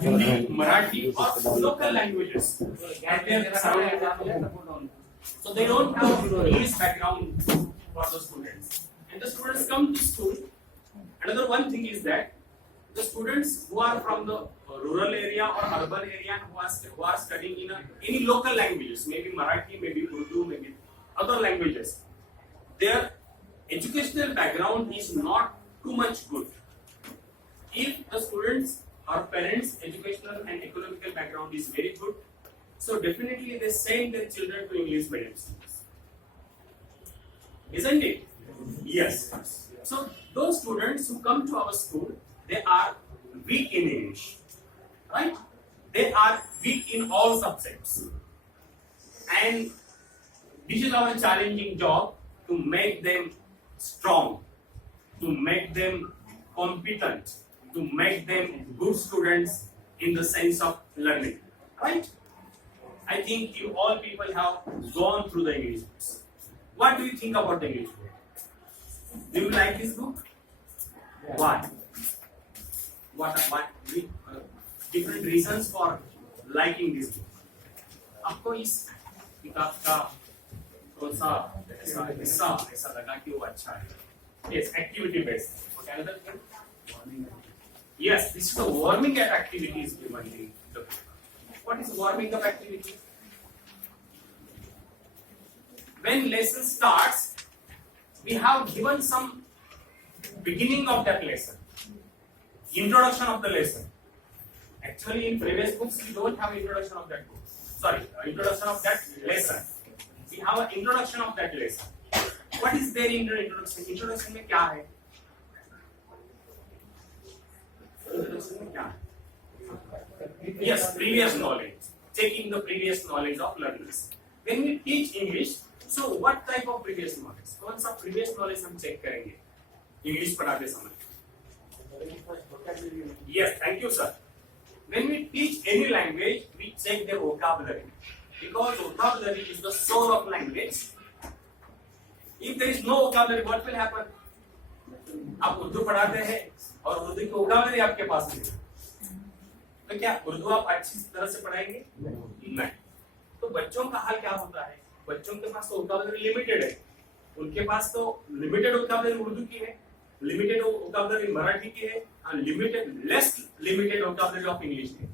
Hindi, Marathi, or local languages. And they are surrounded. So they don't have English background for the students. And the students come to school. Another one thing is that the students who are from the rural area or urban area who are studying in any local languages, maybe Marathi, maybe Urdu, maybe other languages, their educational background is not too much good. If the students or parents' educational and economical background is very good, so definitely they send their children to English medium schools. Isn't it? Yes. So those students who come to our school, they are weak in English, right? They are weak in all subjects. And this is our challenging job, to make them strong, to make them competent, to make them good students in the sense of learning, right? I think you all people have gone through the English books. What do you think about the English book? Do you like this book? Why? What different reasons for liking this book? आपको इस किताब का कौन सा ऐसा लगा कि वो अच्छा है? Yes, activity based. Okay, another thing? Yes, this is the warming up activities given in the book. What is warming up activity? When lesson starts, we have given some beginning of that lesson, introduction of the lesson. Actually, in previous books, we don't have introduction of that book. Sorry, introduction of that lesson. We have an introduction of that lesson. What is there in the introduction? Introduction में क्या है? Introduction में क्या है? Yes, previous knowledge. Taking the previous knowledge of learners. When we teach English, so what type of previous knowledge? कौन सा previous knowledge हम check करेंगे? English पढ़ाते समय. Yes, thank you, sir. When we teach any language, we check their vocabulary, because vocabulary is the soul of language. If there is no vocabulary, what will happen? आप उर्दू पढ़ाते हैं और उर्दू की vocabulary आपके पास नहीं है, तो क्या उर्दू आप अच्छी तरह से पढ़ाएंगे? नहीं. तो बच्चों का हाल क्या होता है? बच्चों के पास तो vocabulary लिमिटेड है. उनके पास तो लिमिटेड vocabulary उर्दू की है, लिमिटेड vocabulary मराठी की है, और लिमिटेड vocabulary of English है.